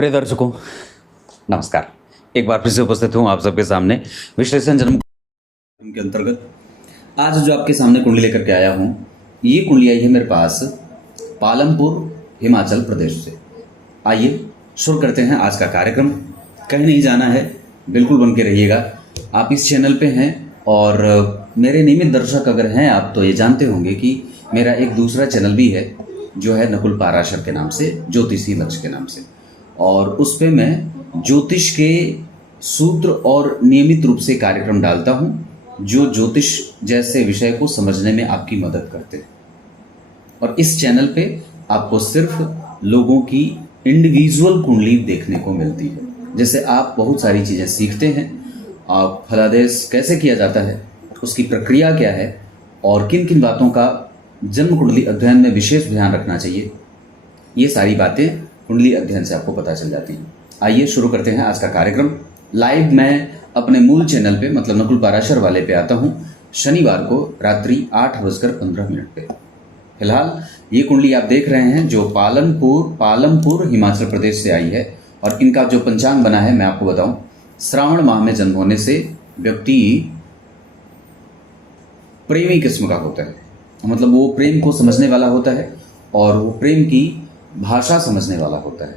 प्रिय दर्शकों, नमस्कार। एक बार फिर से उपस्थित हूँ आप सबके सामने विश्लेषण जन्म के अंतर्गत। आज जो आपके सामने कुंडली लेकर के आया हूँ, ये कुंडली आई है मेरे पास पालमपुर, हिमाचल प्रदेश से। आइए शुरू करते हैं आज का कार्यक्रम। कहीं नहीं जाना है, बिल्कुल बन के रहिएगा। आप इस चैनल पे हैं और मेरे नियमित दर्शक अगर हैं आप, तो ये जानते होंगे कि मेरा एक दूसरा चैनल भी है जो है नकुल पाराशर के नाम से, ज्योतिषी लक्ष्य के नाम से। और उस पे मैं ज्योतिष के सूत्र और नियमित रूप से कार्यक्रम डालता हूँ जो ज्योतिष जैसे विषय को समझने में आपकी मदद करते हैं। और इस चैनल पे आपको सिर्फ लोगों की इंडिविजुअल कुंडली देखने को मिलती है। जैसे आप बहुत सारी चीज़ें सीखते हैं, आप फलादेश कैसे किया जाता है, उसकी प्रक्रिया क्या है और किन किन बातों का जन्म कुंडली अध्ययन में विशेष ध्यान रखना चाहिए, ये सारी बातें कुंडली अध्ययन से आपको पता चल जाती हैं। आइए शुरू करते हैं आज का कार्यक्रम। लाइव मैं अपने मूल चैनल पे, मतलब नकुल पाराशर वाले पे आता हूँ शनिवार को रात्रि 8:15 पे। फिलहाल ये कुंडली आप देख रहे हैं जो पालमपुर हिमाचल प्रदेश से आई है। और इनका जो पंचांग बना है मैं आपको बताऊं, श्रावण माह में जन्म होने से व्यक्ति प्रेमी किस्म का होता है, मतलब वो प्रेम को समझने वाला होता है और वो प्रेम की भाषा समझने वाला होता है,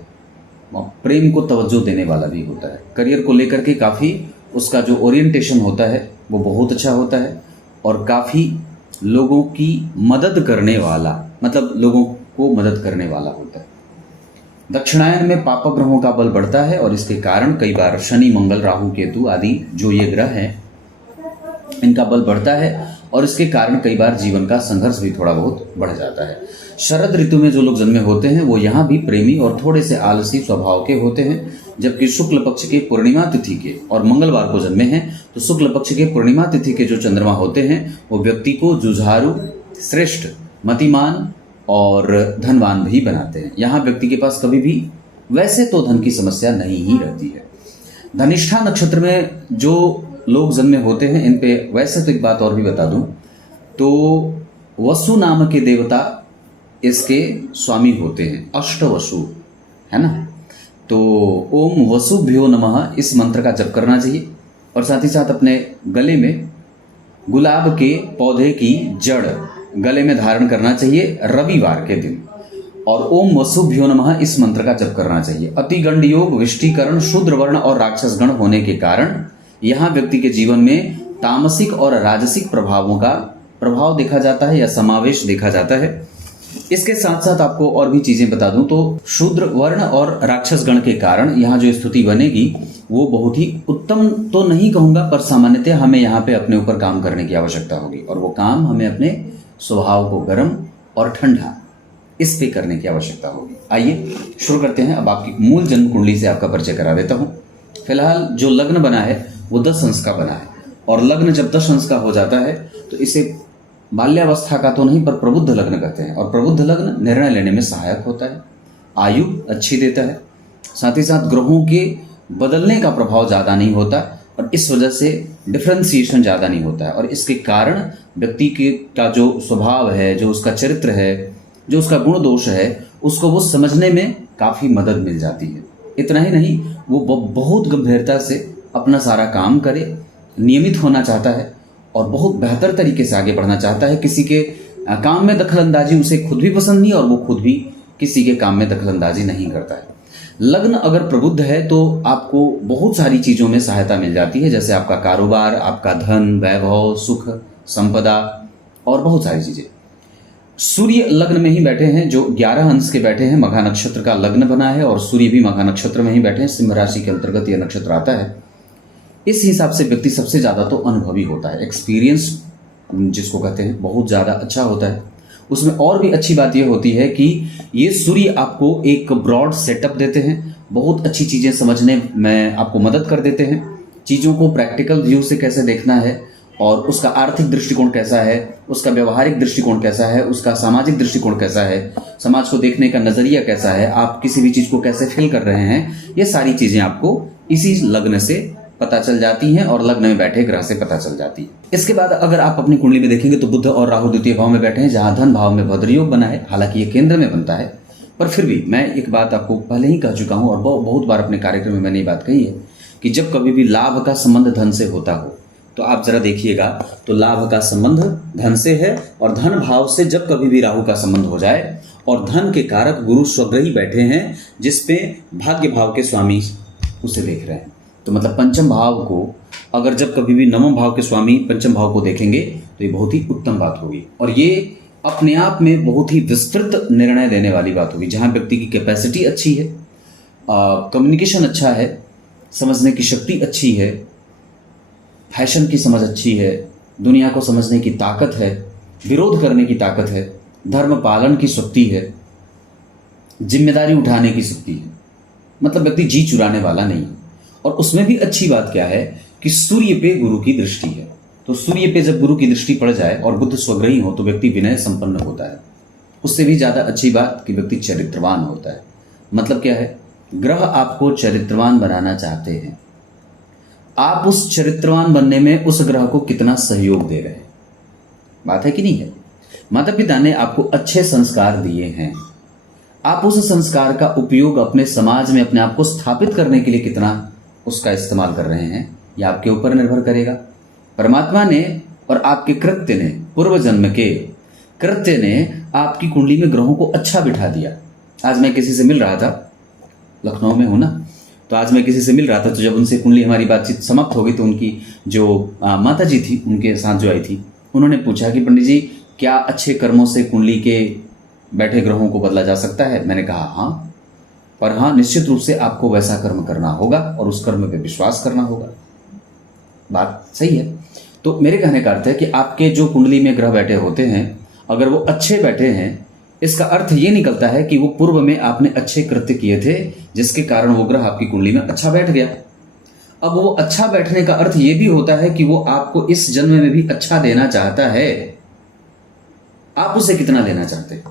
प्रेम को तवज्जो देने वाला भी होता है। करियर को लेकर के काफ़ी उसका जो ओरिएंटेशन होता है वो बहुत अच्छा होता है और काफ़ी लोगों की मदद करने वाला, मतलब लोगों को मदद करने वाला होता है। दक्षिणायन में पाप ग्रहों का बल बढ़ता है और इसके कारण कई बार शनि, मंगल, राहु, केतु आदि जो ये ग्रह हैं इनका बल बढ़ता है और इसके कारण कई बार जीवन का संघर्ष भी थोड़ा बहुत बढ़ जाता है। शरद ऋतु में जो लोग जन्मे होते हैं वो यहाँ भी प्रेमी और थोड़े से आलसी स्वभाव के होते हैं। जबकि शुक्ल पक्ष के पूर्णिमा तिथि के और मंगलवार को जन्मे हैं तो शुक्ल पक्ष के पूर्णिमा तिथि के जो चंद्रमा होते हैं वो व्यक्ति को जुझारू, श्रेष्ठ, मतिमान और धनवान भी बनाते हैं। यहाँ व्यक्ति के पास कभी भी वैसे तो धन की समस्या नहीं ही रहती है। धनिष्ठा नक्षत्र में जो लोग जन्मे होते हैं इन पे वैसे तो एक बात और भी बता दूं तो वसु नाम के देवता इसके स्वामी होते हैं, अष्टवसु, है ना। तो ओम वसुभ्यो नमः इस मंत्र का जप करना चाहिए और साथ ही साथ अपने गले में गुलाब के पौधे की जड़ गले में धारण करना चाहिए रविवार के दिन। और ओम वसुभ्यो नमः इस मंत्र का जप करना चाहिए। अतिगंड योग, विष्टिकरण, शूद्र वर्ण और राक्षस गण होने के कारण यहाँ व्यक्ति के जीवन में तामसिक और राजसिक प्रभावों का प्रभाव देखा जाता है या समावेश देखा जाता है। इसके साथ साथ आपको और भी चीजें बता दूं तो शूद्र वर्ण और राक्षस गण के कारण यहाँ जो स्थिति बनेगी वो बहुत ही उत्तम तो नहीं कहूंगा, पर सामान्यतः हमें यहाँ पे अपने ऊपर काम करने की आवश्यकता होगी और वो काम हमें अपने स्वभाव को गर्म और ठंडा इस पे करने की आवश्यकता होगी। आइए शुरू करते हैं। अब आपकी मूल जन्म कुंडली से आपका परिचय करा देता हूँ। फिलहाल जो लग्न बना है वो 10 अंश का बना है और लग्न जब 10 अंश का हो जाता है तो इसे बाल्यावस्था का तो नहीं पर प्रबुद्ध लग्न कहते हैं। और प्रबुद्ध लग्न निर्णय लेने में सहायक होता है, आयु अच्छी देता है, साथ ही साथ ग्रहों के बदलने का प्रभाव ज़्यादा नहीं होता और इस वजह से डिफ्रेंसिएशन ज़्यादा नहीं होता है। और इसके कारण व्यक्ति के का जो स्वभाव है, जो उसका चरित्र है, जो उसका गुण दोष है, उसको वो समझने में काफ़ी मदद मिल जाती है। इतना ही नहीं, वो बहुत गंभीरता से अपना सारा काम करे, नियमित होना चाहता है और बहुत बेहतर तरीके से आगे बढ़ना चाहता है। किसी के काम में दखलंदाजी उसे खुद भी पसंद नहीं और वो खुद भी किसी के काम में दखलंदाजी नहीं करता है। लग्न अगर प्रबुद्ध है तो आपको बहुत सारी चीज़ों में सहायता मिल जाती है, जैसे आपका कारोबार, आपका धन, वैभव, सुख, संपदा और बहुत सारी चीज़ें। सूर्य लग्न में ही बैठे हैं, जो 11 अंश के बैठे हैं। मघा नक्षत्र का लग्न बना है और सूर्य भी मघा नक्षत्र में ही बैठे हैं। सिंह राशि के अंतर्गत यह नक्षत्र आता है। इस हिसाब से व्यक्ति सबसे ज़्यादा तो अनुभवी होता है, एक्सपीरियंस जिसको कहते हैं बहुत ज़्यादा अच्छा होता है। उसमें और भी अच्छी बात यह होती है कि ये सूर्य आपको एक ब्रॉड सेटअप देते हैं, बहुत अच्छी चीज़ें समझने में आपको मदद कर देते हैं। चीज़ों को प्रैक्टिकल व्यू से कैसे देखना है और उसका आर्थिक दृष्टिकोण कैसा है, उसका व्यवहारिक दृष्टिकोण कैसा है, उसका सामाजिक दृष्टिकोण कैसा है, समाज को देखने का नज़रिया कैसा है, आप किसी भी चीज़ को कैसे फील कर रहे हैं, ये सारी चीज़ें आपको इसी लग्न से पता चल जाती हैं और लग्न में बैठे ग्रह से पता चल जाती है। इसके बाद अगर आप अपनी कुंडली में देखेंगे तो बुध और राहु द्वितीय भाव में बैठे हैं, जहां धन भाव में भद्र योग बना है। हालांकि ये केंद्र में बनता है पर फिर भी मैं एक बात आपको पहले ही कह चुका हूं और बहुत बार अपने कार्यक्रम में मैंने ये बात कही है कि जब कभी भी लाभ का संबंध धन से होता हो तो आप जरा देखिएगा, तो लाभ का संबंध धन से है, और धन भाव से जब कभी भी राहु का संबंध हो जाए और धन के कारक गुरु स्वग्रही बैठे हैं जिसपे भाग्य भाव के स्वामी उसे देख रहे हैं, तो मतलब पंचम भाव को अगर जब कभी भी नवम भाव के स्वामी पंचम भाव को देखेंगे तो ये बहुत ही उत्तम बात होगी। और ये अपने आप में बहुत ही विस्तृत निर्णय देने वाली बात होगी, जहां व्यक्ति की कैपेसिटी अच्छी है, कम्युनिकेशन अच्छा है, समझने की शक्ति अच्छी है, फैशन की समझ अच्छी है, दुनिया को समझने की ताकत है, विरोध करने की ताकत है, धर्म पालन की शक्ति है, जिम्मेदारी उठाने की शक्ति है, मतलब व्यक्ति जी चुराने वाला नहीं है। और उसमें भी अच्छी बात क्या है कि सूर्य पे गुरु की दृष्टि है, तो सूर्य पे जब गुरु की दृष्टि पड़ जाए और बुध स्वग्रही हो तो व्यक्ति विनय संपन्न होता है। उससे भी ज्यादा अच्छी बात कि व्यक्ति चरित्रवान होता है। मतलब क्या है, ग्रह आपको चरित्रवान बनाना चाहते हैं, आप उस चरित्रवान बनने में उस ग्रह को कितना सहयोग दे रहे हैं, बात है कि नहीं है। माता पिता ने आपको अच्छे संस्कार दिए हैं, आप उस संस्कार का उपयोग अपने समाज में अपने आप को स्थापित करने के लिए कितना उसका इस्तेमाल कर रहे हैं, यह आपके ऊपर निर्भर करेगा। परमात्मा ने और आपके कृत्य ने, पूर्व जन्म के कृत्य ने आपकी कुंडली में ग्रहों को अच्छा बिठा दिया। आज मैं किसी से मिल रहा था, लखनऊ में हूं ना, तो आज मैं किसी से मिल रहा था, तो जब उनसे कुंडली हमारी बातचीत समाप्त हो गई तो उनकी जो माता जी थी उनके साथ जो आई थी, उन्होंने पूछा कि पंडित जी क्या अच्छे कर्मों से कुंडली के बैठे ग्रहों को बदला जा सकता है। मैंने कहा हाँ, पर हाँ निश्चित रूप से आपको वैसा कर्म करना होगा और उस कर्म पे विश्वास करना होगा। बात सही है। तो मेरे कहने का अर्थ है कि आपके जो कुंडली में ग्रह बैठे होते हैं, अगर वो अच्छे बैठे हैं, इसका अर्थ ये निकलता है कि वो पूर्व में आपने अच्छे कृत्य किए थे जिसके कारण वो ग्रह आपकी कुंडली में अच्छा बैठ गया। अब वो अच्छा बैठने का अर्थ ये भी होता है कि वो आपको इस जन्म में भी अच्छा देना चाहता है। आप उसे कितना देना चाहते हैं,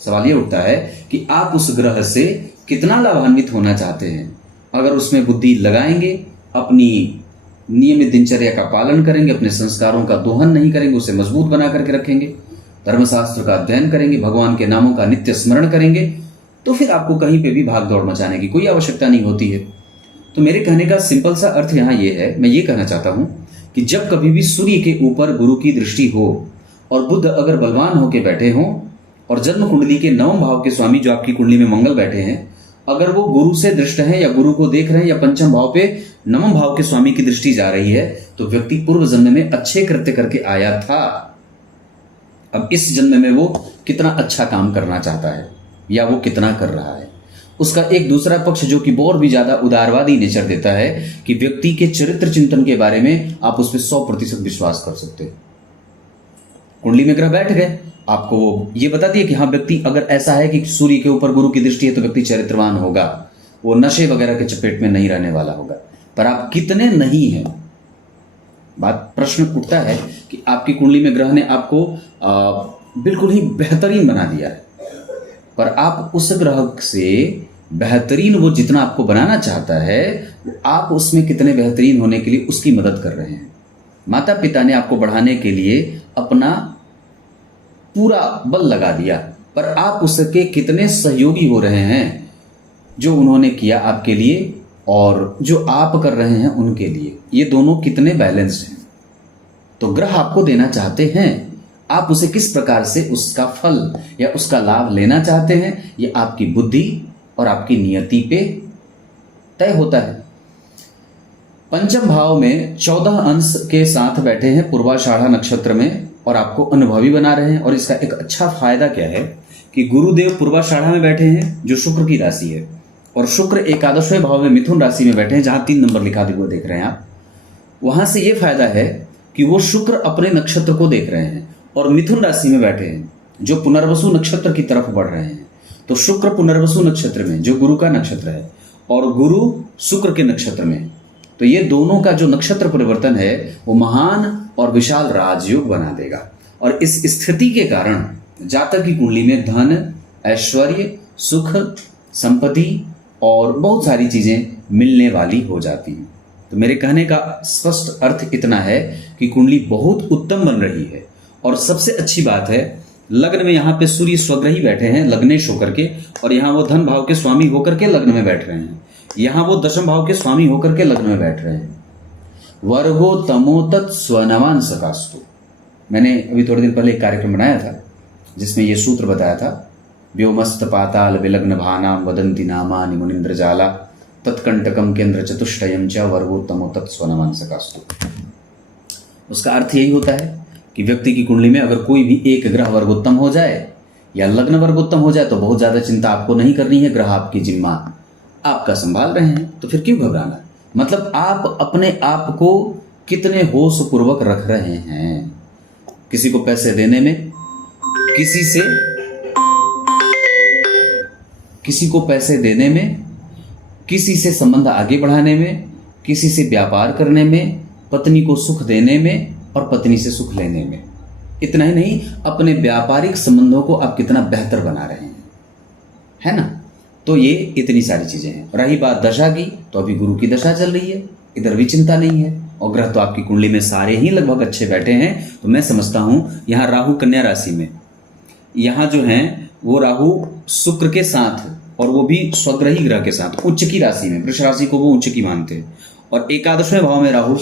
सवाल ये उठता है कि आप उस ग्रह से कितना लाभान्वित होना चाहते हैं। अगर उसमें बुद्धि लगाएंगे, अपनी नियमित दिनचर्या का पालन करेंगे, अपने संस्कारों का दोहन नहीं करेंगे, उसे मजबूत बना करके रखेंगे, धर्मशास्त्र का अध्ययन करेंगे, भगवान के नामों का नित्य स्मरण करेंगे, तो फिर आपको कहीं पे भी भाग दौड़ मचाने की कोई आवश्यकता नहीं होती है। तो मेरे कहने का सिंपल सा अर्थ यहाँ ये है, मैं ये कहना चाहता हूं कि जब कभी भी सूर्य के ऊपर गुरु की दृष्टि हो और बुध अगर बलवान होके बैठे हों और जन्म कुंडली के नवम भाव के स्वामी जो आपकी कुंडली में मंगल बैठे हैं, अगर वो गुरु से दृष्ट हैं या गुरु को देख रहे हैं या पंचम भाव पे नवम भाव के स्वामी की दृष्टि जा रही है, तो व्यक्ति पूर्व जन्म में अच्छे कृत्य करके आया था। अब इस जन्म में वो कितना अच्छा काम करना चाहता है या वो कितना कर रहा है, उसका एक दूसरा पक्ष जो कि और भी ज्यादा उदारवादी नेचर देता है कि व्यक्ति के चरित्र चिंतन के बारे में आप उस पर 100% विश्वास कर सकते हैं। कुंडली में ग्रह बैठ गए, आपको वो ये बता दिए कि हाँ व्यक्ति अगर ऐसा है कि सूर्य के ऊपर गुरु की दृष्टि है तो व्यक्ति चरित्रवान होगा, वो नशे वगैरह के चपेट में नहीं रहने वाला होगा। पर आप कितने नहीं हैं, बात प्रश्न उठता है कि आपकी कुंडली में ग्रह ने आपको बिल्कुल ही बेहतरीन बना दिया है, पर आप उस ग्रह से बेहतरीन वो जितना आपको बनाना चाहता है, आप उसमें कितने बेहतरीन होने के लिए उसकी मदद कर रहे हैं। माता पिता ने आपको बढ़ाने के लिए अपना पूरा बल लगा दिया, पर आप उसके कितने सहयोगी हो रहे हैं, जो उन्होंने किया आपके लिए और जो आप कर रहे हैं उनके लिए, ये दोनों कितने बैलेंस्ड हैं। तो ग्रह आपको देना चाहते हैं, आप उसे किस प्रकार से उसका फल या उसका लाभ लेना चाहते हैं, ये आपकी बुद्धि और आपकी नियति पे तय होता है। पंचम भाव में 14 अंश के साथ बैठे हैं पूर्वाषाढ़ा नक्षत्र में और आपको अनुभवी बना रहे हैं। और इसका एक अच्छा फायदा क्या है कि गुरुदेव पूर्वाषाढ़ा में बैठे हैं जो शुक्र की राशि है, और शुक्र एकादशवें भाव में मिथुन राशि में बैठे हैं जहां 3 नंबर लिखा हुआ देख रहे हैं आप। वहां से यह फायदा है कि वो शुक्र अपने नक्षत्र को देख रहे हैं और मिथुन राशि में बैठे हैं जो पुनर्वसु नक्षत्र की तरफ बढ़ रहे हैं। तो शुक्र पुनर्वसु नक्षत्र में जो गुरु का नक्षत्र है और गुरु शुक्र के नक्षत्र में, तो ये दोनों का जो नक्षत्र परिवर्तन है वो महान और विशाल राजयोग बना देगा। और इस स्थिति के कारण जातक की कुंडली में धन, ऐश्वर्य, सुख, संपत्ति और बहुत सारी चीजें मिलने वाली हो जाती हैं। तो मेरे कहने का स्पष्ट अर्थ इतना है कि कुंडली बहुत उत्तम बन रही है। और सबसे अच्छी बात है लग्न में यहाँ पे सूर्य स्वग्रही बैठे हैं लग्नेश होकर के, और यहाँ वो धन भाव के स्वामी होकर के लग्न में बैठ रहे हैं, यहाँ वो दशम भाव के स्वामी होकर के लग्न में बैठ रहे हैं। वर्गो तमोतत् स्वनवान सकास्तु। मैंने अभी थोड़े दिन पहले एक कार्यक्रम बनाया था जिसमें ये सूत्र बताया था, व्योमस्त पाताल विलग्न भानाम वदंती नामानि मुनिंद्र जाला तत्कंटकम केंद्र चतुष्टयम च वर्गोत्तमो तत्स्वनवान सकास्तु। उसका अर्थ यही होता है कि व्यक्ति की कुंडली में अगर कोई भी एक ग्रह वर्गोत्तम हो जाए या लग्न वर्गोत्तम हो जाए तो बहुत ज्यादा चिंता आपको नहीं करनी है, ग्रह आपकी जिम्मा आपका संभाल रहे हैं, तो फिर क्यों घबराना। मतलब आप अपने आप को कितने होश पूर्वक रख रहे हैं। किसी को पैसे देने में, किसी को पैसे देने में, किसी से संबंध आगे बढ़ाने में, किसी से व्यापार करने में, पत्नी को सुख देने में और पत्नी से सुख लेने में। इतना ही नहीं, अपने व्यापारिक संबंधों को आप कितना बेहतर बना रहे हैं, है ना। तो ये इतनी सारी चीजें हैं। रही बात दशा की, तो अभी गुरु की दशा चल रही है, इधर भी चिंता नहीं है, और ग्रह तो आपकी कुंडली में सारे ही लगभग अच्छे बैठे हैं। तो मैं समझता हूं यहाँ राहु कन्या राशि में, यहाँ जो है वो राहु शुक्र के साथ, और वो भी स्वग्रही ग्रह के साथ उच्च की राशि में, वृष राशि को वो उच्च की मानते हैं, और एकादशवें भाव में राहु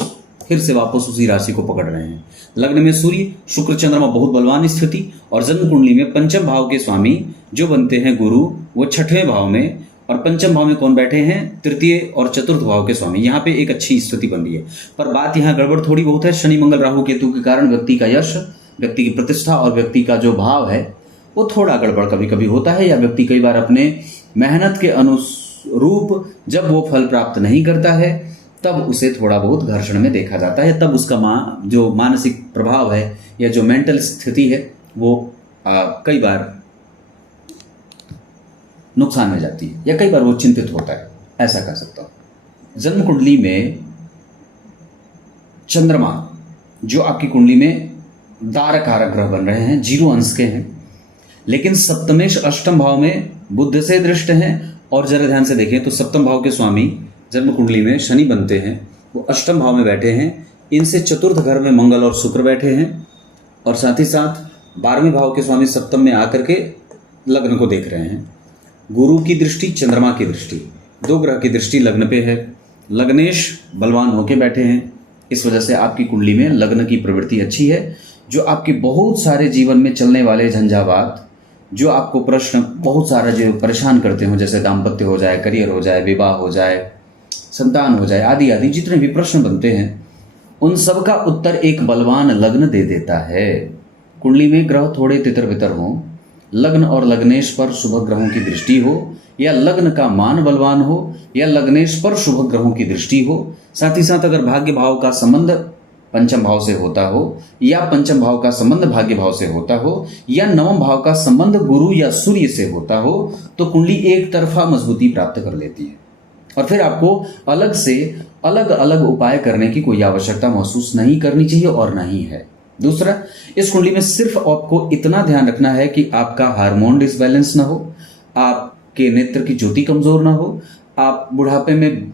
फिर से वापस उसी राशि को पकड़ रहे हैं। लग्न में सूर्य शुक्र चंद्रमा बहुत बलवान स्थिति, और जन्म कुंडली में पंचम भाव के स्वामी जो बनते हैं गुरु, वो छठवें भाव में, और पंचम भाव में कौन बैठे हैं, तृतीय और चतुर्थ भाव के स्वामी। यहाँ पे एक अच्छी स्थिति बन रही है, पर बात यहाँ गड़बड़ थोड़ी बहुत है। शनि मंगल राहु केतु के कारण व्यक्ति का यश, व्यक्ति की प्रतिष्ठा और व्यक्ति का जो भाव है वो थोड़ा गड़बड़ कभी कभी होता है, या व्यक्ति कई बार अपने मेहनत के अनुरूप जब वो फल प्राप्त नहीं करता है तब उसे थोड़ा बहुत घर्षण में देखा जाता है, तब उसका जो मानसिक प्रभाव है या जो मेंटल स्थिति है वो कई बार नुकसान में जाती है, या कई बार वो चिंतित होता है, ऐसा कह सकता हूं। जन्म कुंडली में चंद्रमा जो आपकी कुंडली में दारकारक ग्रह बन रहे हैं, 0 अंश के हैं, लेकिन सप्तमेश अष्टम भाव में बुध से दृष्ट हैं। और जरा ध्यान से देखें तो सप्तम भाव के स्वामी जन्म कुंडली में शनि बनते हैं, वो अष्टम भाव में बैठे हैं, इनसे चतुर्थ घर में मंगल और शुक्र बैठे हैं, और साथ ही साथ 12वें भाव के स्वामी सप्तम में आकर के लग्न को देख रहे हैं। गुरु की दृष्टि, चंद्रमा की दृष्टि, 2 ग्रह की दृष्टि लग्न पे है। लग्नेश बलवान होके बैठे हैं, इस वजह से आपकी कुंडली में लग्न की प्रवृत्ति अच्छी है। जो आपके बहुत सारे जीवन में चलने वाले झंझावात, जो आपको प्रश्न बहुत सारा जो परेशान करते हो, जैसे दाम्पत्य हो जाए, करियर हो जाए, विवाह हो जाए, संतान हो जाए, आदि आदि जितने भी प्रश्न बनते हैं, उन सब का उत्तर एक बलवान लग्न दे देता है। कुंडली में ग्रह थोड़े तितर बितर हों, लग्न और लग्नेश पर शुभ ग्रहों की दृष्टि हो, या लग्न का मान बलवान हो, या लग्नेश पर शुभ ग्रहों की दृष्टि हो, साथ ही साथ अगर भाग्य भाव का संबंध पंचम भाव से होता हो, या पंचम भाव का संबंध भाग्य भाव से होता हो, या नवम भाव का संबंध गुरु या सूर्य से होता हो, तो कुंडली एक तरफा मजबूती प्राप्त कर लेती है, और फिर आपको अलग से अलग अलग उपाय करने की कोई आवश्यकता महसूस नहीं करनी चाहिए, और नहीं है। दूसरा, इस कुंडली में सिर्फ आपको इतना ध्यान रखना है कि आपका हार्मोन डिसबैलेंस ना हो, आपके नेत्र की ज्योति कमजोर ना हो। आप बुढ़ापे में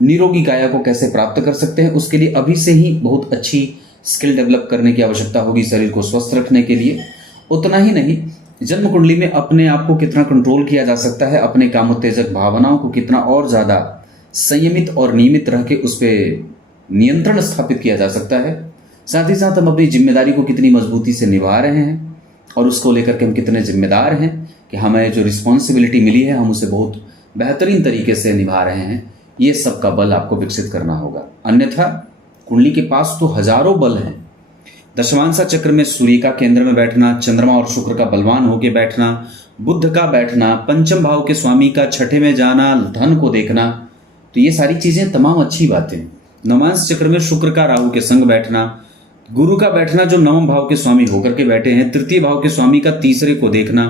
निरोगी काया को कैसे प्राप्त कर सकते हैं, उसके लिए अभी से ही बहुत अच्छी स्किल डेवलप करने की आवश्यकता होगी शरीर को स्वस्थ रखने के लिए। उतना ही नहीं, जन्म कुंडली में अपने आप को कितना कंट्रोल किया जा सकता है, अपने कामोत्तेजक भावनाओं को कितना और ज्यादा संयमित और नियमित रह के उस पर नियंत्रण स्थापित किया जा सकता है। साथ ही साथ हम अपनी जिम्मेदारी को कितनी मजबूती से निभा रहे हैं, और उसको लेकर के हम कितने जिम्मेदार हैं कि हमें जो रिस्पॉन्सिबिलिटी मिली है हम उसे बहुत बेहतरीन तरीके से निभा रहे हैं। ये सब का बल आपको विकसित करना होगा, अन्यथा कुंडली के पास तो हजारों बल हैं। दशमांशा चक्र में सूर्य का केंद्र में बैठना, चंद्रमा और शुक्र का बलवान होके बैठना, बुध का बैठना, पंचम भाव के स्वामी का छठे में जाना, धन को देखना, तो ये सारी चीजें तमाम अच्छी बातें। नवांश चक्र में शुक्र का राहु के संग बैठना, गुरु का बैठना जो नवम भाव के स्वामी होकर के बैठे हैं, तृतीय भाव के स्वामी का तीसरे को देखना,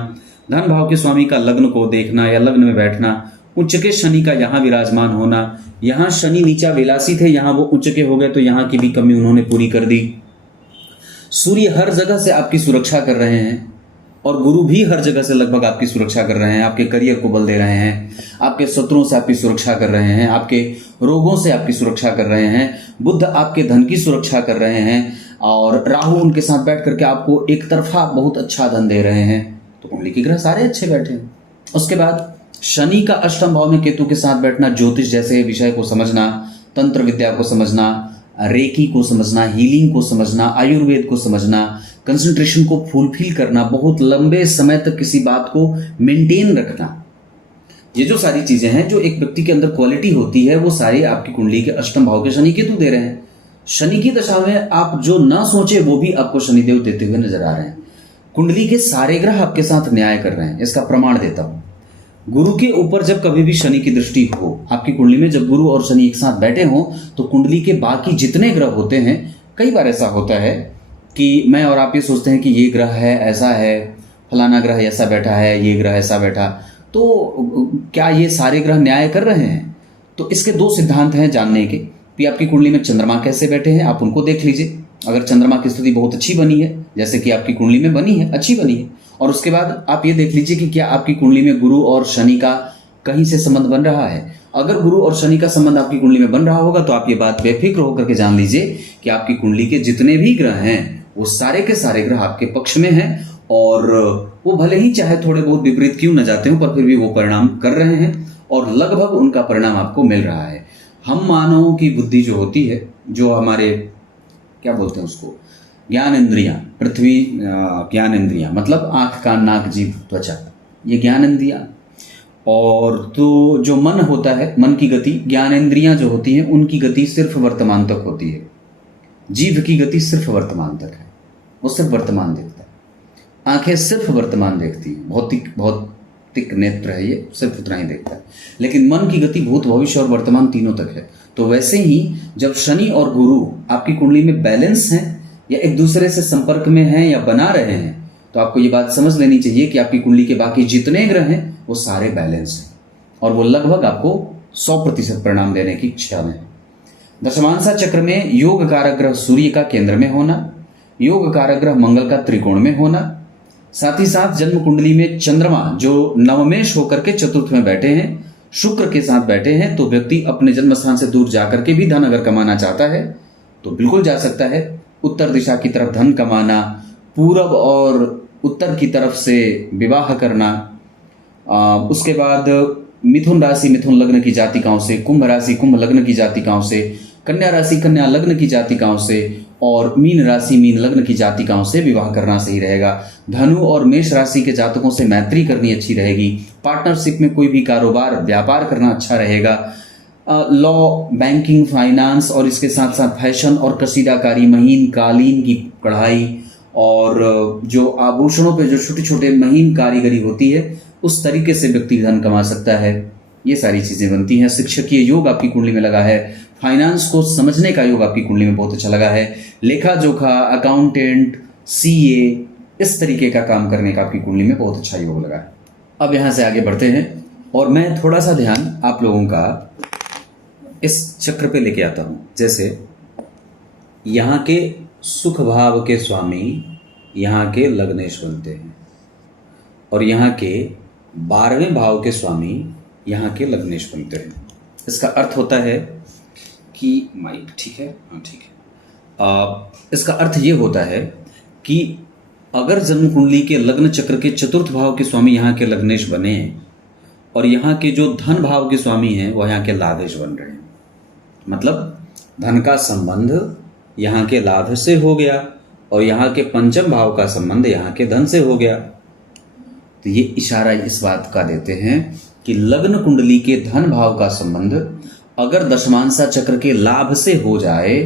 धन भाव के स्वामी का लग्न को देखना या लग्न में बैठना, उच्च के शनि का यहाँ विराजमान होना। यहाँ शनि नीचा विलासी थे, यहाँ वो उच्च के हो गए, तो यहाँ की भी कमी उन्होंने पूरी कर दी। सूर्य हर जगह से आपकी सुरक्षा कर रहे हैं, और गुरु भी हर जगह से लगभग आपकी सुरक्षा कर रहे हैं। आपके करियर को बल दे रहे हैं, आपके शत्रुओं से आपकी सुरक्षा कर रहे हैं, आपके रोगों से आपकी सुरक्षा कर रहे हैं। बुध आपके धन की सुरक्षा कर रहे हैं, और राहु उनके साथ बैठ करके आपको एक तरफा बहुत अच्छा धन दे रहे हैं, तो कुंडली के ग्रह सारे अच्छे बैठे हैं। उसके बाद शनि का अष्टम भाव में केतु के साथ बैठना, ज्योतिष जैसे विषय को समझना, तंत्र विद्या को समझना, रेकी को समझना, हीलिंग को समझना, आयुर्वेद को समझना, कंसंट्रेशन को फुलफिल करना, बहुत लंबे समय तक किसी बात को मेंटेन रखना, ये जो सारी चीजें हैं जो एक व्यक्ति के अंदर क्वालिटी होती है, वो सारी आपकी कुंडली के अष्टम भाव के शनि केतु दे रहे हैं। शनि की दशा में आप जो ना सोचे वो भी आपको शनिदेव देते हुए नजर आ रहे हैं। कुंडली के सारे ग्रह आपके साथ न्याय कर रहे हैं, इसका प्रमाण देता हूं। गुरु के ऊपर जब कभी भी शनि की दृष्टि हो आपकी कुंडली में, जब गुरु और शनि एक साथ बैठे हों, तो कुंडली के बाकी जितने ग्रह होते हैं, कई बार ऐसा होता है कि मैं और आप ये सोचते हैं कि ये ग्रह है ऐसा है, फलाना ग्रह ऐसा बैठा है, ये ग्रह ऐसा बैठा, तो क्या ये सारे ग्रह न्याय कर रहे हैं? तो इसके दो सिद्धांत हैं जानने के कि आपकी कुंडली में चंद्रमा कैसे बैठे हैं, आप उनको देख लीजिए। अगर चंद्रमा की स्थिति बहुत अच्छी बनी है, जैसे कि आपकी कुंडली में बनी है, अच्छी बनी है, और उसके बाद आप ये देख लीजिए कि क्या आपकी कुंडली में गुरु और शनि का कहीं से संबंध बन रहा है। अगर गुरु और शनि का संबंध आपकी कुंडली में बन रहा होगा तो आप ये बात बेफिक्र होकर के जान लीजिए कि आपकी कुंडली के जितने भी ग्रह हैं वो सारे के सारे ग्रह आपके पक्ष में हैं, और वो भले ही चाहे थोड़े बहुत विपरीत क्यों न जाते हो, पर फिर भी वो परिणाम कर रहे हैं और लगभग उनका परिणाम आपको मिल रहा है। हम मानवों की बुद्धि जो होती है, जो हमारे क्या बोलते हैं उसको, ज्ञान इंद्रियां, पृथ्वी ज्ञान इंद्रियां, मतलब आंख कान नाक जीभ त्वचा, ये ज्ञान इंद्रियां, और तो जो मन होता है, मन की गति, ज्ञान इंद्रियां जो होती हैं उनकी गति सिर्फ वर्तमान तक होती है। जीभ की गति सिर्फ वर्तमान तक है, वो सिर्फ वर्तमान देखता है। आंखें सिर्फ वर्तमान देखती है, भौतिक नेत्र है, ये सिर्फ उतना ही देखता है। लेकिन मन की गति भूत भविष्य और वर्तमान तीनों तक है। तो वैसे ही जब शनि और गुरु आपकी कुंडली में बैलेंस हैं या एक दूसरे से संपर्क में हैं या बना रहे हैं, तो आपको ये बात समझ लेनी चाहिए कि आपकी कुंडली के बाकी जितने ग्रह हैं वो सारे बैलेंस हैं और वो लगभग आपको 100% परिणाम देने की इच्छा में है। दशमांशा चक्र में योग कारक ग्रह सूर्य का केंद्र में होना, योग कारक ग्रह मंगल का त्रिकोण में होना, साथ ही साथ जन्म कुंडली में चंद्रमा जो नवमेश होकर के चतुर्थ में बैठे हैं, शुक्र के साथ बैठे हैं, तो व्यक्ति अपने जन्म स्थान से दूर जाकर के भी धन अगर कमाना चाहता है तो बिल्कुल जा सकता है। उत्तर दिशा की तरफ धन कमाना, पूरब और उत्तर की तरफ से विवाह करना, उसके बाद मिथुन राशि मिथुन लग्न की जातिकाओं से, कुंभ राशि कुंभ लग्न की जातिकाओं से, कन्या राशि कन्या लग्न की जातिकाओं से, और मीन राशि मीन लग्न की जातिकाओं से विवाह करना सही रहेगा। धनु और मेष राशि के जातकों से मैत्री करनी अच्छी रहेगी। पार्टनरशिप में कोई भी कारोबार व्यापार करना अच्छा रहेगा। लॉ, बैंकिंग, फाइनेंस और इसके साथ साथ फैशन और कसीदाकारी, महीन कालीन की कढ़ाई और जो आभूषणों पे जो छोटे छोटे महीन कारीगरी होती है, उस तरीके से व्यक्ति धन कमा सकता है। ये सारी चीजें बनती हैं। शिक्षकीय योग आपकी कुंडली में लगा है। फाइनेंस को समझने का योग आपकी कुंडली में बहुत अच्छा लगा है। लेखा जोखा, अकाउंटेंट, सीए, इस तरीके का काम करने का आपकी कुंडली में बहुत अच्छा योग लगा है। अब यहाँ से आगे बढ़ते हैं और मैं थोड़ा सा ध्यान आप लोगों का इस चक्र पे लेके आता हूँ। जैसे यहाँ के सुख भाव के स्वामी यहाँ के लग्नेश बनते हैं और यहाँ के 12वें भाव के स्वामी यहाँ के लग्नेश बनते हैं। इसका अर्थ होता है कि माइक ठीक है, हाँ ठीक है। इसका अर्थ ये होता है कि अगर जन्म कुंडली के लग्न चक्र के चतुर्थ भाव के स्वामी यहाँ के लग्नेश बने और यहाँ के जो धन भाव के स्वामी हैं वो यहाँ के लाभेश बन रहे हैं, मतलब धन का संबंध यहाँ के लाभ से हो गया और यहाँ के पंचम भाव का संबंध यहाँ के धन से हो गया। तो ये इशारा इस बात का देते हैं कि लग्न कुंडली के धन भाव का संबंध अगर दशमांशा चक्र के लाभ से हो जाए,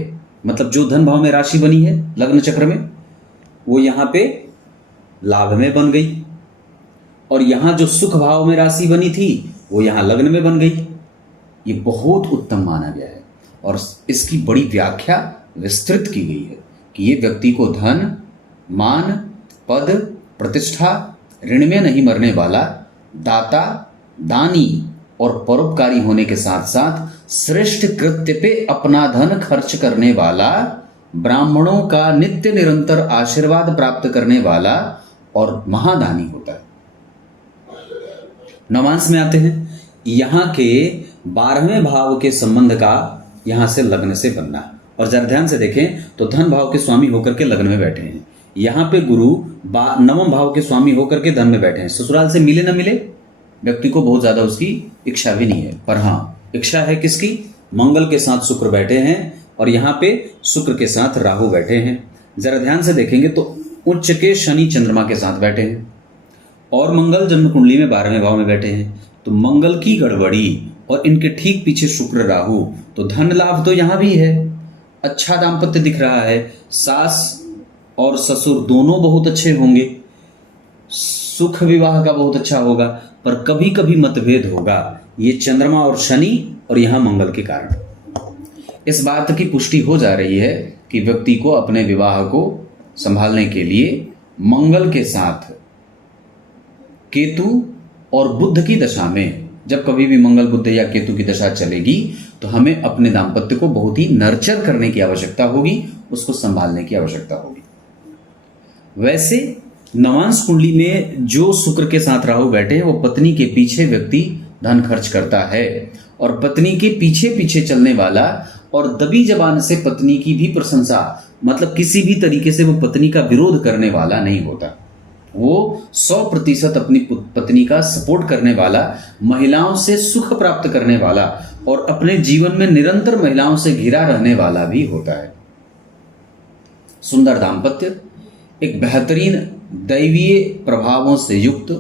मतलब जो धन भाव में राशि बनी है लग्न चक्र में वो यहाँ पे लाभ में बन गई और यहाँ जो सुख भाव में राशि बनी थी वो यहाँ लग्न में बन गई। ये बहुत उत्तम माना गया है और इसकी बड़ी व्याख्या विस्तृत की गई है कि ये व्यक्ति को धन, मान, पद, प्रतिष्ठा, ऋण में नहीं मरने वाला, दाता, दानी और परोपकारी होने के साथ साथ श्रेष्ठ कृत्य पे अपना धन खर्च करने वाला, ब्राह्मणों का नित्य निरंतर आशीर्वाद प्राप्त करने वाला और महादानी होता है। नवांश में आते हैं। यहाँ के 12वें भाव के संबंध का यहाँ से लग्न से बनना और जरा ध्यान से देखें तो धन भाव के स्वामी होकर के लग्न में बैठे हैं। यहाँ पे गुरु नवम भाव के स्वामी होकर के धन में बैठे हैं। ससुराल से मिले ना मिले, व्यक्ति को बहुत ज्यादा उसकी इच्छा भी नहीं है, पर हाँ इच्छा है किसकी? मंगल के साथ शुक्र बैठे हैं और यहाँ पे शुक्र के साथ राहु बैठे हैं। जरा ध्यान से देखेंगे तो उच्च के शनि चंद्रमा के साथ बैठे हैं और मंगल जन्म कुंडली में 12वें भाव में बैठे हैं। तो मंगल की गड़बड़ी और इनके ठीक पीछे शुक्र राहु, तो धन लाभ तो यहाँ भी है, अच्छा दाम्पत्य दिख रहा है, सास और ससुर दोनों बहुत अच्छे होंगे, सुख विवाह का बहुत अच्छा होगा, पर कभी कभी मतभेद होगा, ये चंद्रमा और शनि और यहाँ मंगल के कारण। इस बात की पुष्टि हो जा रही है कि व्यक्ति को अपने विवाह को संभालने के लिए मंगल के साथ केतु और बुध की दशा में, जब कभी भी मंगल बुध या केतु की दशा चलेगी तो हमें अपने दाम्पत्य को बहुत ही नर्चर करने की आवश्यकता होगी, उसको संभालने की आवश्यकता होगी। वैसे नवांश कुंडली में जो शुक्र के साथ राहु बैठे हैं वो पत्नी के पीछे व्यक्ति धन खर्च करता है और पत्नी के पीछे पीछे चलने वाला और दबी जबान से पत्नी की भी प्रशंसा, मतलब किसी भी तरीके से वो पत्नी का विरोध करने वाला नहीं होता। वो 100% अपनी पत्नी का सपोर्ट करने वाला, महिलाओं से सुख प्राप्त करने वाला और अपने जीवन में निरंतर महिलाओं से घिरा रहने वाला भी होता है। सुंदर दाम्पत्य, एक बेहतरीन दैवीय प्रभावों से युक्त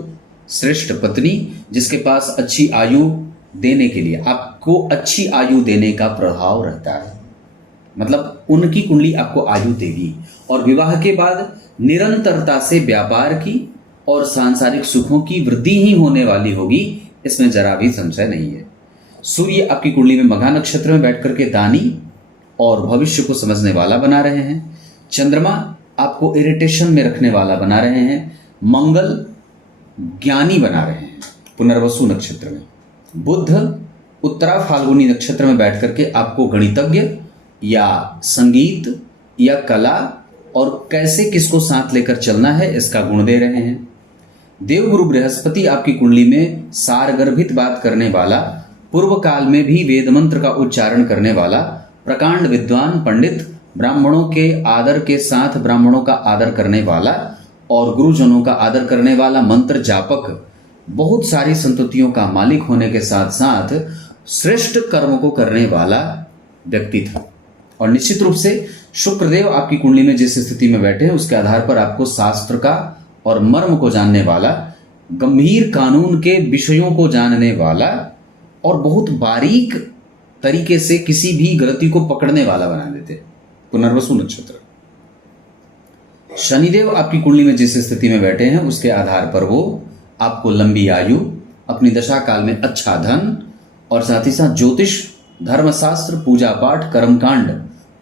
श्रेष्ठ पत्नी जिसके पास अच्छी आयु देने के लिए, आपको अच्छी आयु देने का प्रभाव रहता है, मतलब उनकी कुंडली आपको आयु देगी और विवाह के बाद निरंतरता से व्यापार की और सांसारिक सुखों की वृद्धि ही होने वाली होगी, इसमें जरा भी संशय नहीं है। सूर्य आपकी कुंडली में मघा नक्षत्र में बैठ करके दानी और भविष्य को समझने वाला बना रहे हैं। चंद्रमा आपको इरिटेशन में रखने वाला बना रहे हैं। मंगल ज्ञानी बना रहे हैं पुनर्वसु नक्षत्र में। बुध उत्तरा फाल्गुनी नक्षत्र में बैठ करके आपको गणितज्ञ या संगीत या कला और कैसे किसको साथ लेकर चलना है इसका गुण दे रहे हैं। देवगुरु बृहस्पति आपकी कुंडली में सारगर्भित बात करने वाला, पूर्व काल में भी वेद मंत्र का उच्चारण करने वाला, प्रकांड विद्वान पंडित, ब्राह्मणों के आदर के साथ ब्राह्मणों का आदर करने वाला और गुरुजनों का आदर करने वाला, मंत्र जापक, बहुत सारी संततियों का मालिक होने के साथ साथ श्रेष्ठ कर्म को करने वाला व्यक्ति था। और निश्चित रूप से शुक्रदेव आपकी कुंडली में जिस स्थिति में बैठे हैं उसके आधार पर आपको शास्त्र का और मर्म को जानने वाला, गंभीर कानून के विषयों को जानने वाला और बहुत बारीक तरीके से किसी भी गलती को पकड़ने वाला बना देते। पुनर्वसु नक्षत्र। शनिदेव आपकी कुंडली में जिस स्थिति में बैठे हैं उसके आधार पर वो आपको लंबी आयु, अपनी दशा काल में अच्छा धन और साथ ही साथ ज्योतिष, धर्मशास्त्र, पूजा पाठ, कर्मकांड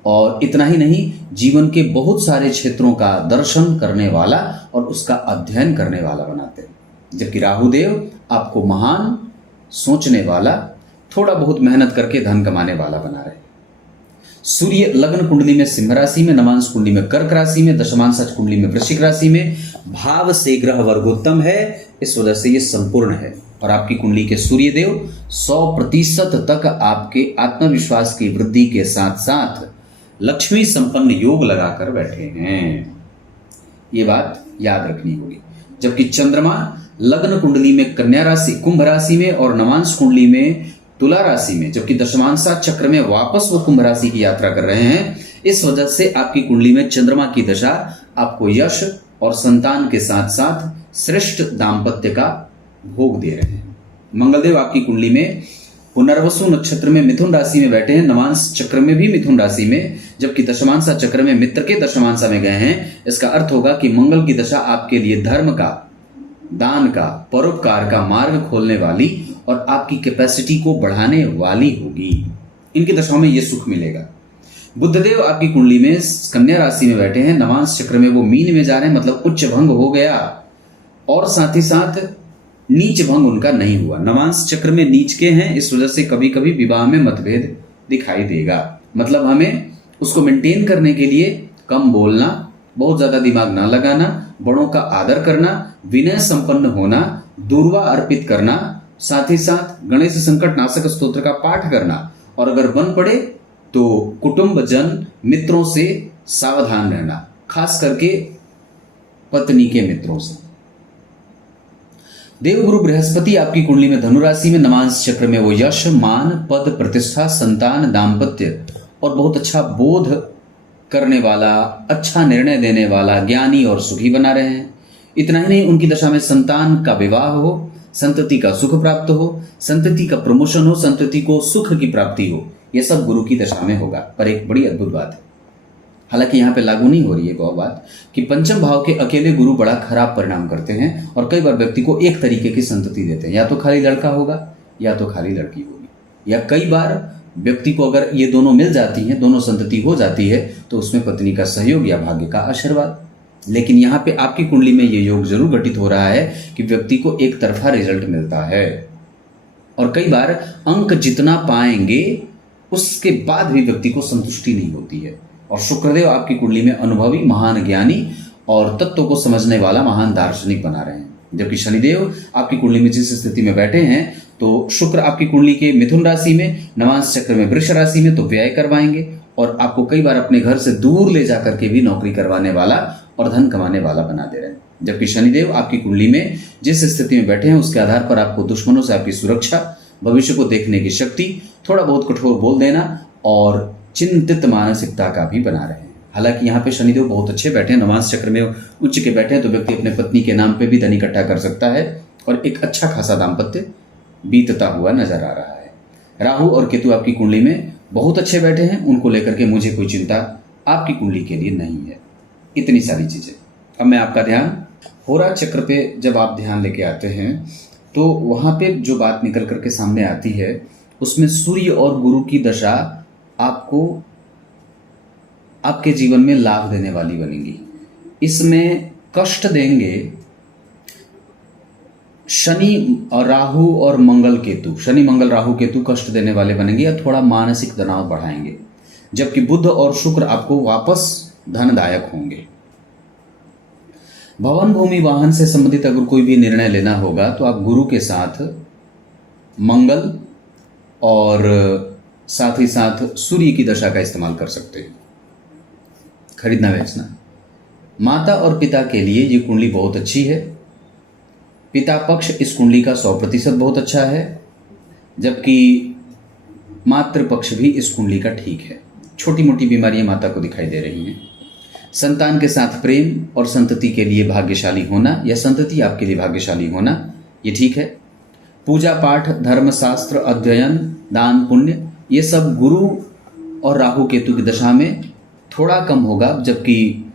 और इतना ही नहीं, जीवन के बहुत सारे क्षेत्रों का दर्शन करने वाला और उसका अध्ययन करने वाला बनाते हैं। जबकि राहुदेव आपको महान, सोचने वाला, थोड़ा बहुत मेहनत करके धन कमाने वाला बना रहे हैं। सूर्य लग्न कुंडली में सिंह राशि में, नवांश कुंडली में कर्क राशि में, दशमांश कुंडली में वृश्चिक राशि में, भाव से ग्रह वर्गोत्तम है, इस वजह से ये संपूर्ण है। और आपकी कुंडली के सूर्यदेव 100% तक आपके आत्मविश्वास की वृद्धि के साथ साथ लक्ष्मी संपन्न योग लगाकर बैठे हैं, ये बात याद रखनी होगी। जबकि चंद्रमा लग्न कुंडली में कन्या राशि, कुंभ राशि में और नवांश कुंडली में तुला राशि में, जबकि दशमांशा चक्र में वापस वो कुंभ राशि की यात्रा कर रहे हैं। इस वजह से आपकी कुंडली में चंद्रमा की दशा आपको यश और संतान के साथ साथ श्रेष्ठ दाम्पत्य का भोग दे रहे हैं। मंगलदेव आपकी कुंडली में पुनर्वसु नक्षत्र में मिथुन राशि में बैठे हैं, नवांश चक्र में भी मिथुन राशि में, जबकि दशमांशा चक्र में मित्र के दशमांशा में गए हैं। इसका अर्थ होगा कि मंगल की दशा आपके लिए धर्म का, दान का, परोपकार का मार्ग खोलने वाली और आपकी कैपेसिटी को बढ़ाने वाली होगी। इनकी दशाओं में यह सुख मिलेगा। बुधदेव आपकी कुंडली में कन्या राशि में बैठे हैं, नवांश चक्र में वो मीन में जा रहे हैं, मतलब उच्च भंग हो गया और साथ ही साथ नीच भंग उनका नहीं हुआ। नवांश चक्र में नीच के हैं, इस वजह से कभी कभी विवाह में मतभेद दिखाई देगा। मतलब हमें उसको मेंटेन करने के लिए कम बोलना, बहुत ज्यादा दिमाग ना लगाना, बड़ों का आदर करना, विनय संपन्न होना, दूर्वा अर्पित करना, साथ ही साथ गणेश संकट नाशक स्तोत्र का पाठ करना और अगर बन पड़े तो कुटुंब जन मित्रों से सावधान रहना, खास करके पत्नी के मित्रों से। देवगुरु बृहस्पति आपकी कुंडली में धनु राशि में नवांश चक्र में वो यश, मान, पद, प्रतिष्ठा, संतान, दाम्पत्य और बहुत अच्छा बोध करने वाला, अच्छा निर्णय देने वाला, ज्ञानी और सुखी बना रहे हैं। इतना ही नहीं, उनकी दशा में संतान का विवाह हो, संतति का सुख प्राप्त हो, संतति का प्रमोशन हो, संतति को सुख की प्राप्ति हो, यह सब गुरु की दशा में होगा। पर एक बड़ी अद्भुत बात है, हालांकि यहाँ पे लागू नहीं हो रही है वह बात कि पंचम भाव के अकेले गुरु बड़ा खराब परिणाम करते हैं और कई बार व्यक्ति को एक तरीके की संतति देते हैं, या तो खाली लड़का होगा या तो खाली लड़की होगी, या कई बार व्यक्ति को अगर ये दोनों मिल जाती हैं, दोनों संतति हो जाती है, तो उसमें पत्नी का सहयोग या भाग्य का आशीर्वाद। लेकिन यहाँ पे आपकी कुंडली में ये योग जरूर घटित हो रहा है कि व्यक्ति को एक तरफा रिजल्ट मिलता है और कई बार अंक जितना पाएंगे उसके बाद भी व्यक्ति को संतुष्टि नहीं होती है। और शुक्रदेव आपकी कुंडली में अनुभवी, महान ज्ञानी और तत्व को समझने वाला महान दार्शनिक बना रहे हैं, जबकि शनिदेव आपकी कुंडली में जिस स्थिति में बैठे हैं, तो शुक्र आपकी कुंडली के मिथुन राशि में, नवांश चक्र में वृष राशि में, तो व्यय करवाएंगे और आपको कई बार अपने घर से दूर ले जाकर के भी नौकरी करवाने वाला और धन कमाने वाला बना दे रहे हैं। जबकि शनिदेव आपकी कुंडली में जिस स्थिति में बैठे हैं उसके आधार पर आपको दुश्मनों से आपकी सुरक्षा, भविष्य को देखने की शक्ति, थोड़ा बहुत कठोर बोल देना और चिंतित मानसिकता का भी बना रहे हैं। हालांकि यहाँ पे शनिदेव बहुत अच्छे बैठे हैं, नवांश चक्र में उच्च के बैठे हैं, तो व्यक्ति अपने पत्नी के नाम पे भी धन इकट्ठा कर सकता है और एक अच्छा खासा दाम्पत्य बीतता हुआ नजर आ रहा है। राहु और केतु आपकी कुंडली में बहुत अच्छे बैठे हैं, उनको लेकर के मुझे कोई चिंता आपकी कुंडली के लिए नहीं है। इतनी सारी चीजें। अब मैं आपका ध्यान होरा चक्र पे जब आप ध्यान लेके आते हैं तो वहां पे जो बात निकल करके सामने आती है उसमें सूर्य और गुरु की दशा आपको आपके जीवन में लाभ देने वाली बनेगी। इसमें कष्ट देंगे शनि और राहु और मंगल केतु, शनि मंगल राहु केतु कष्ट देने वाले बनेंगे या थोड़ा मानसिक तनाव बढ़ाएंगे, जबकि बुध और शुक्र आपको वापस धनदायक होंगे। भवन, भूमि, वाहन से संबंधित अगर कोई भी निर्णय लेना होगा तो आप गुरु के साथ मंगल और साथ ही साथ सूर्य की दशा का इस्तेमाल कर सकते हैं। खरीदना बेचना। माता और पिता के लिए ये कुंडली बहुत अच्छी है। पिता पक्ष इस कुंडली का 100% बहुत अच्छा है, जबकि मातृ पक्ष भी इस कुंडली का ठीक है। छोटी मोटी बीमारियां माता को दिखाई दे रही हैं। संतान के साथ प्रेम और संतति के लिए भाग्यशाली होना या संतति आपके लिए भाग्यशाली होना, ये ठीक है। पूजा पाठ, धर्म शास्त्र अध्ययन, दान पुण्य, ये सब गुरु और राहु केतु की दशा में थोड़ा कम होगा, जबकि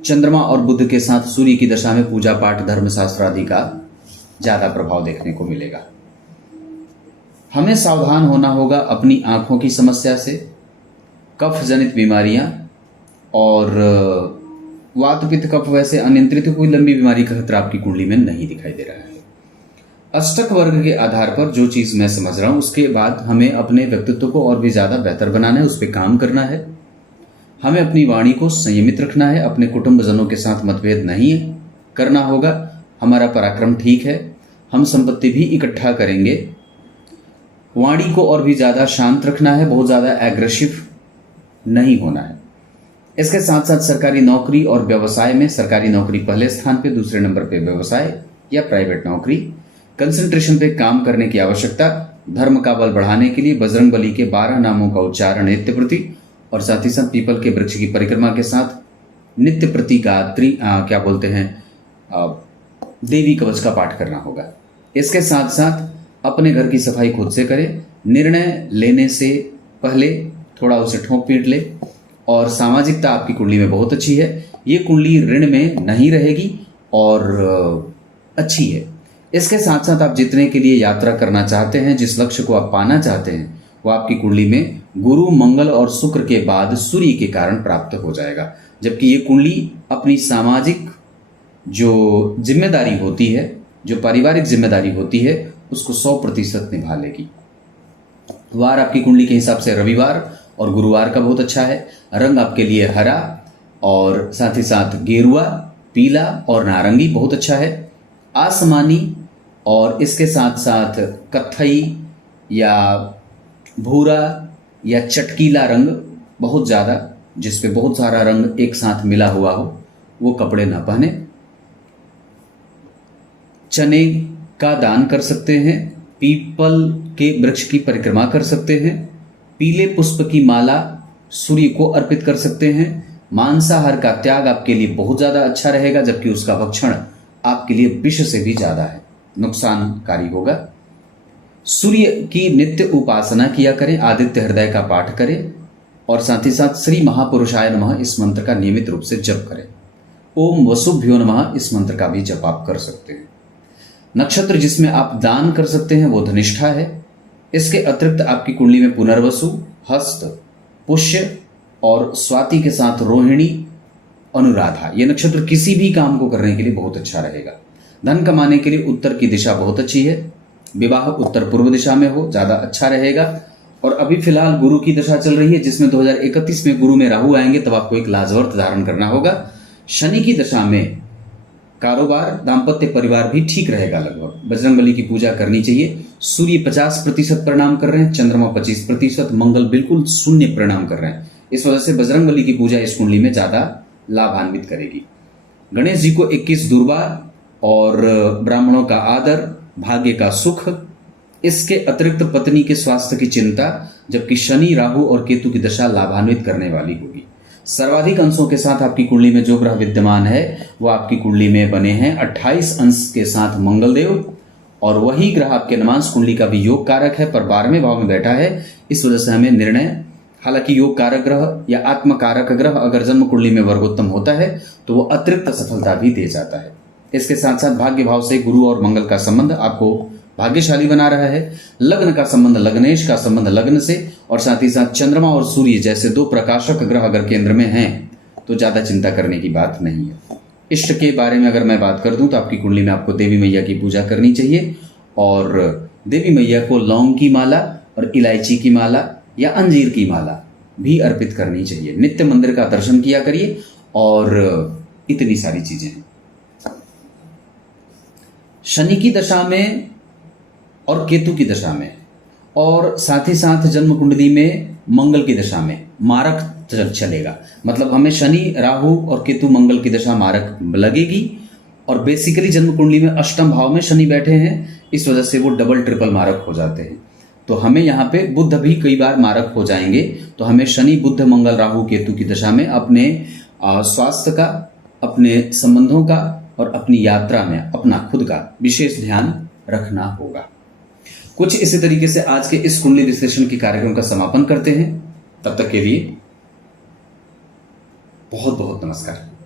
चंद्रमा और बुध के साथ सूर्य की दशा में पूजा पाठ, धर्म शास्त्र आदि का ज्यादा प्रभाव देखने को मिलेगा। हमें सावधान होना होगा अपनी आंखों की समस्या से, कफ जनित बीमारियां और वात पित्त कफ, वैसे अनियंत्रित कोई लंबी बीमारी का खतरा आपकी कुंडली में नहीं दिखाई दे रहा है। अष्टक वर्ग के आधार पर जो चीज मैं समझ रहा हूं, उसके बाद हमें अपने व्यक्तित्व को और भी ज्यादा बेहतर बनाना है, उस पर काम करना है। हमें अपनी वाणी को संयमित रखना है, अपने कुटुंबजनों के साथ मतभेद नहीं करना होगा। हमारा पराक्रम ठीक है, हम संपत्ति भी इकट्ठा करेंगे। वाणी को और भी ज्यादा शांत रखना है, बहुत ज्यादा एग्रेसिव नहीं होना है। इसके साथ साथ सरकारी नौकरी और व्यवसाय में, सरकारी नौकरी पहले स्थान पे, दूसरे नंबर पे व्यवसाय या प्राइवेट नौकरी। कंसंट्रेशन पे काम करने की आवश्यकता। धर्म का बल बढ़ाने के लिए बजरंग बली के 12 नामों का उच्चारण नित्य प्रति और साथ ही साथ पीपल के वृक्ष की परिक्रमा के साथ नित्य प्रति का देवी कवच का पाठ करना होगा। इसके साथ साथ अपने घर की सफाई खुद से करें। निर्णय लेने से पहले थोड़ा उसे ठोक पीट ले। और सामाजिकता आपकी कुंडली में बहुत अच्छी है। ये कुंडली ऋण में नहीं रहेगी और अच्छी है। इसके साथ साथ आप जितने के लिए यात्रा करना चाहते हैं, जिस लक्ष्य को आप पाना चाहते हैं, वो आपकी कुंडली में गुरु, मंगल और शुक्र के बाद सूर्य के कारण प्राप्त हो जाएगा। जबकि ये कुंडली अपनी सामाजिक जो जिम्मेदारी होती है, जो पारिवारिक जिम्मेदारी होती है, उसको 100% निभा लेगी। वार आपकी कुंडली के हिसाब से रविवार और गुरुवार का बहुत अच्छा है। रंग आपके लिए हरा और साथ ही साथ गेरुआ, पीला और नारंगी बहुत अच्छा है। आसमानी और इसके साथ साथ कत्थई या भूरा या चटकीला रंग बहुत ज़्यादा, जिसपे बहुत सारा रंग एक साथ मिला हुआ हो, वो कपड़े ना पहने। चने का दान कर सकते हैं, पीपल के वृक्ष की परिक्रमा कर सकते हैं, पीले पुष्प की माला सूर्य को अर्पित कर सकते हैं। मांसाहार का त्याग आपके लिए बहुत ज्यादा अच्छा रहेगा, जबकि उसका भक्षण आपके लिए विष से भी ज्यादा है, नुकसानकारी होगा। सूर्य की नित्य उपासना किया करें, आदित्य हृदय का पाठ करें और साथ ही साथ श्री महापुरुषाय नमः इस मंत्र का नियमित रूप से जप करें। ओम वसुभ्यो नमः इस मंत्र का भी जप आप कर सकते हैं। नक्षत्र जिसमें आप दान कर सकते हैं वो धनिष्ठा है। इसके अतिरिक्त आपकी कुंडली में पुनर्वसु, हस्त, पुष्य और स्वाति के साथ रोहिणी, अनुराधा, ये नक्षत्र किसी भी काम को करने के लिए बहुत अच्छा रहेगा। धन कमाने के लिए उत्तर की दिशा बहुत अच्छी है। विवाह उत्तर पूर्व दिशा में हो, ज्यादा अच्छा रहेगा। और अभी फिलहाल गुरु की दशा चल रही है, जिसमें 2031 में गुरु में राहु आएंगे, तब आपको एक लाजवर्त धारण करना होगा। शनि की दशा में कारोबार, दाम्पत्य, परिवार भी ठीक रहेगा लगभग। बजरंगबली की पूजा करनी चाहिए। सूर्य 50% परिणाम कर रहे हैं, चंद्रमा 25%, मंगल बिल्कुल शून्य परिणाम कर रहे हैं। इस वजह से बजरंगबली की पूजा इस कुंडली में ज्यादा लाभान्वित करेगी। गणेश जी को 21 दुर्वा और ब्राह्मणों का आदर, भाग्य का सुख। इसके अतिरिक्त पत्नी के स्वास्थ्य की चिंता, जबकि शनि, राहु और केतु की दशा लाभान्वित करने वाली होगी। सर्वाधिक अंशों के साथ आपकी कुंडली में जो ग्रह विद्यमान है वो आपकी कुंडली में बने हैं 28 अंश के साथ मंगलदेव, और वही ग्रह आपके नमांश कुंडली का भी योग कारक है, पर 12वें भाव में बैठा है। इस वजह से हमें निर्णय, हालांकि योग कारक ग्रह या आत्म कारक ग्रह अगर जन्म कुंडली में वर्गोत्तम होता है तो वो अतिरिक्त सफलता भी दे जाता है। इसके साथ साथ भाग्य भाव से गुरु और मंगल का संबंध आपको भाग्यशाली बना रहा है। लग्न का संबंध, लग्नेश का संबंध लग्न से, और साथ ही साथ चंद्रमा और सूर्य जैसे दो प्रकाशक ग्रह अगर केंद्र में हैं तो ज्यादा चिंता करने की बात नहीं है। इष्ट के बारे में अगर मैं बात कर दूं तो आपकी कुंडली में आपको देवी मैया की पूजा करनी चाहिए, और देवी मैया को लौंग की माला और इलायची की माला या अंजीर की माला भी अर्पित करनी चाहिए। नित्य मंदिर का दर्शन किया करिए, और इतनी सारी चीजें हैं। शनि की दशा में और केतु की दशा में, और साथ ही साथ जन्म कुंडली में मंगल की दशा में मारक चलेगा। मतलब हमें शनि, राहु और केतु, मंगल की दशा मारक लगेगी, और बेसिकली जन्म कुंडली में अष्टम भाव में शनि बैठे हैं, इस वजह से वो डबल ट्रिपल मारक हो जाते हैं। तो हमें यहाँ पे बुध भी कई बार मारक हो जाएंगे। तो हमें शनि, बुध, मंगल, राहु, केतु की दशा में अपने स्वास्थ्य का, अपने संबंधों का और अपनी यात्रा में अपना खुद का विशेष ध्यान रखना होगा। कुछ इसी तरीके से आज के इस कुंडली विश्लेषण के कार्यक्रम का समापन करते हैं। तब तक के लिए बहुत बहुत नमस्कार।